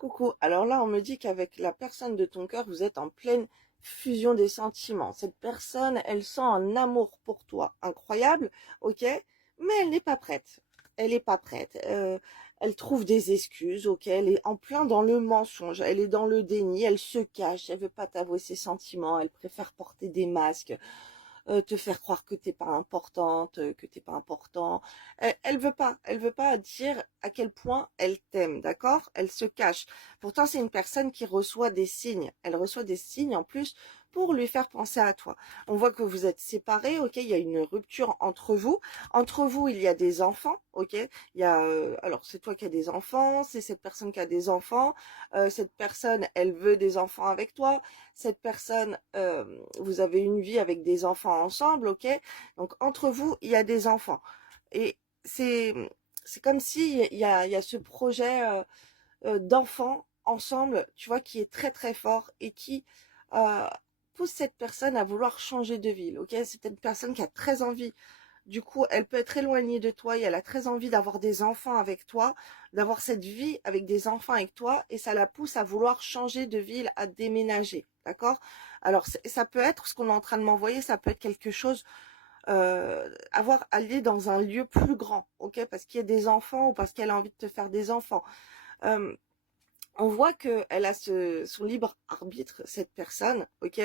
Coucou, alors là on me dit qu'avec la personne de ton cœur, vous êtes en pleine fusion des sentiments. Cette personne, elle sent un amour pour toi incroyable, ok, mais elle n'est pas prête. Elle n'est pas prête. Elle trouve des excuses, ok, elle est en plein dans le mensonge, elle est dans le déni, elle se cache, elle veut pas t'avouer ses sentiments, elle préfère porter des masques, te faire croire que t'es pas importante, que t'es pas important. Elle veut pas dire à quel point elle t'aime, d'accord? Elle se cache. Pourtant, c'est une personne qui reçoit des signes. Elle reçoit des signes en plus pour lui faire penser à toi. On voit que vous êtes séparés, ok? Il y a une rupture entre vous. Entre vous, il y a des enfants, ok? Il y a, alors c'est toi qui as des enfants, c'est cette personne qui a des enfants. Cette personne, elle veut des enfants avec toi. Cette personne, vous avez une vie avec des enfants ensemble, ok? Donc entre vous, il y a des enfants. Et c'est c'est comme si il y a ce projet d'enfants ensemble, tu vois, qui est très très fort et qui euh, pousse cette personne à vouloir changer de ville, ok? C'est une personne qui a très envie. Du coup, elle peut être éloignée de toi et elle a très envie d'avoir des enfants avec toi, d'avoir cette vie avec des enfants avec toi et ça la pousse à vouloir changer de ville, à déménager, d'accord? Alors, ça peut être ce qu'on est en train de m'envoyer, ça peut être quelque chose, avoir aller dans un lieu plus grand, ok? Parce qu'il y a des enfants ou parce qu'elle a envie de te faire des enfants. Euh, on voit qu'elle a son libre arbitre, cette personne, ok,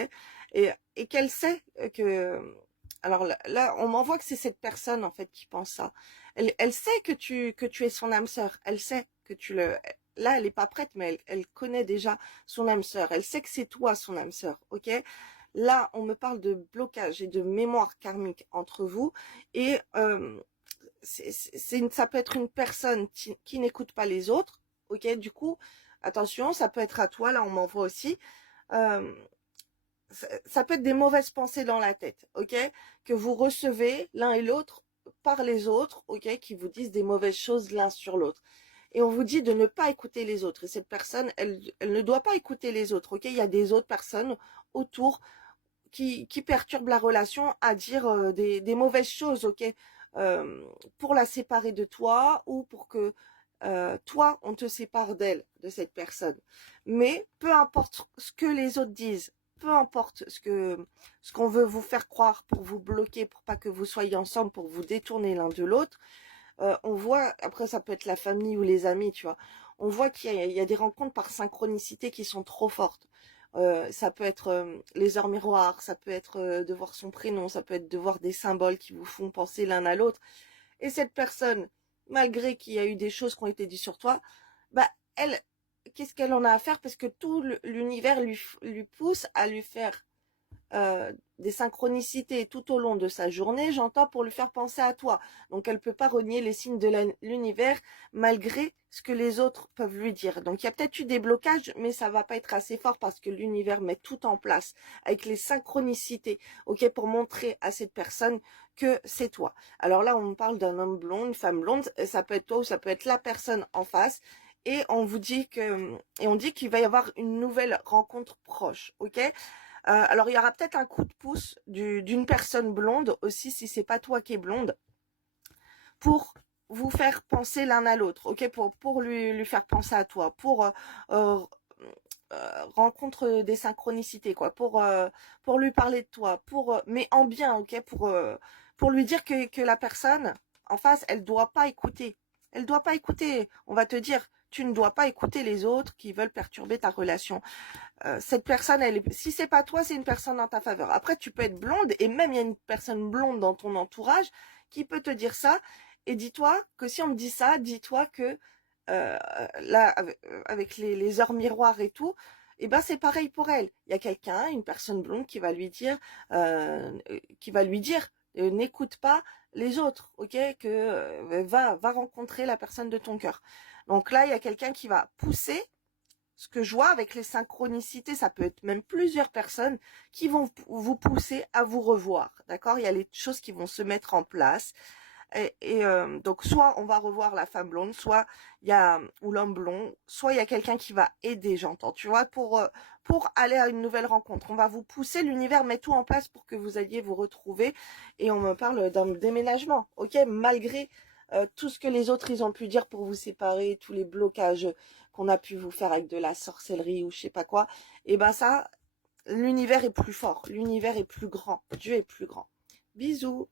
et qu'elle sait que, alors là, on m'envoie que c'est cette personne en fait qui pense ça. Elle sait que tu es son âme sœur. Elle sait que tu le, là, elle est pas prête, mais elle connaît déjà son âme sœur. Elle sait que c'est toi son âme sœur, ok. Là, on me parle de blocage et de mémoire karmique entre vous et ça peut être une personne qui n'écoute pas les autres, ok. Du coup, attention, ça peut être à toi, là on m'envoie aussi. Euh, ça peut être des mauvaises pensées dans la tête, ok, que vous recevez l'un et l'autre par les autres, ok, qui vous disent des mauvaises choses l'un sur l'autre. Et on vous dit de ne pas écouter les autres. Et cette personne, elle ne doit pas écouter les autres, ok. Il y a des autres personnes autour qui perturbe la relation à dire des mauvaises choses, ok, pour la séparer de toi ou pour que toi, on te sépare d'elle, de cette personne. Mais peu importe ce que les autres disent, peu importe ce qu'on veut vous faire croire pour vous bloquer, pour pas que vous soyez ensemble, pour vous détourner l'un de l'autre, on voit, après ça peut être la famille ou les amis, tu vois, on voit il y a des rencontres par synchronicité qui sont trop fortes. Ça peut être les heures miroirs, ça peut être de voir son prénom, ça peut être de voir des symboles qui vous font penser l'un à l'autre. Et cette personne, malgré qu'il y a eu des choses qui ont été dites sur toi, bah elle, qu'est-ce qu'elle en a à faire parce que tout l'univers lui pousse à lui faire des synchronicités tout au long de sa journée, j'entends, pour lui faire penser à toi. Donc elle peut pas renier les signes de l'univers malgré ce que les autres peuvent lui dire. Donc il y a peut-être eu des blocages, mais ça va pas être assez fort parce que l'univers met tout en place avec les synchronicités, ok, pour montrer à cette personne que c'est toi. Alors là, on me parle d'un homme blond, une femme blonde, ça peut être toi ou ça peut être la personne en face. Et on vous dit et on dit qu'il va y avoir une nouvelle rencontre proche, ok? Alors il y aura peut-être un coup de pouce d'une personne blonde aussi, si c'est pas toi qui es blonde, pour vous faire penser l'un à l'autre, ok, pour lui faire penser à toi, pour euh, rencontre des synchronicités, quoi, pour lui parler de toi, mais en bien, ok, pour lui dire que la personne en face, elle doit pas écouter. Elle doit pas écouter. On va te dire, tu ne dois pas écouter les autres qui veulent perturber ta relation. Cette personne, si c'est pas toi, c'est une personne en ta faveur. Après, tu peux être blonde et même il y a une personne blonde dans ton entourage qui peut te dire ça. Et dis-toi que si on me dit ça, dis-toi que là, avec les heures miroirs et tout, et ben c'est pareil pour elle. Il y a quelqu'un, une personne blonde qui va lui dire, n'écoute pas les autres, ok, que va rencontrer la personne de ton cœur. Donc là, il y a quelqu'un qui va pousser ce que je vois avec les synchronicités, ça peut être même plusieurs personnes qui vont vous pousser à vous revoir, d'accord? Il y a les choses qui vont se mettre en place. Donc, soit on va revoir la femme blonde, soit il y a, ou l'homme blond, soit il y a quelqu'un qui va aider, j'entends, tu vois, pour aller à une nouvelle rencontre. On va vous pousser, l'univers met tout en place pour que vous alliez vous retrouver. Et on me parle d'un déménagement, ok? Malgré tout ce que les autres ils ont pu dire pour vous séparer, tous les blocages qu'on a pu vous faire avec de la sorcellerie ou je sais pas quoi, et ben ça, l'univers est plus fort, l'univers est plus grand, Dieu est plus grand. Bisous.